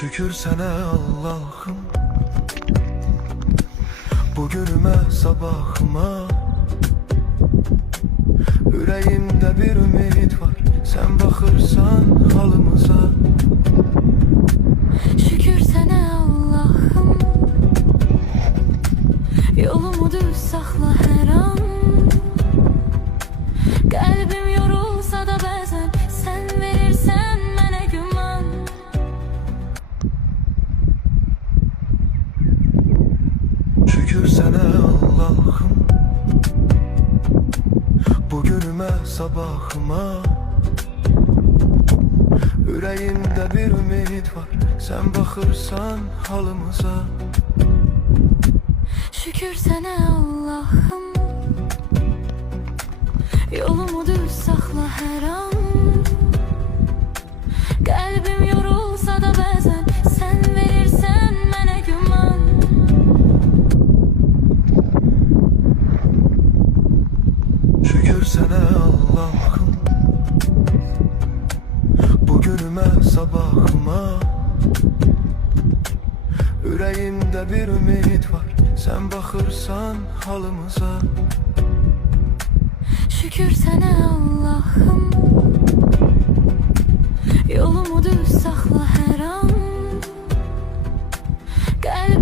Şükür sana Allah'ım, bugünüme sabahıma. Yüreğimde bir ümit var, sen bakırsan halımıza. Şükür sana Allah'ım, yolumu düz saxla hər an. Qəlbim yorulsa da bəzən sən verirsən mənə güman. Şükür sana Allah'ım, bugünüme sabahıma. Yüreğimde bir ümit var, sen bakırsan halımıza. Şükür sana Allah'ım, yolumu düz saxla hər an. Qəlbim yorulsa da bəzən sən verirsən mənə güman. Şükür sana Allah'ım, bugünüme sabahıma. Yüreğimde bir ümit var, sen bakırsan halımıza. Şükür sana Allah'ım, yolumu düz saxla hər an. Qəlbim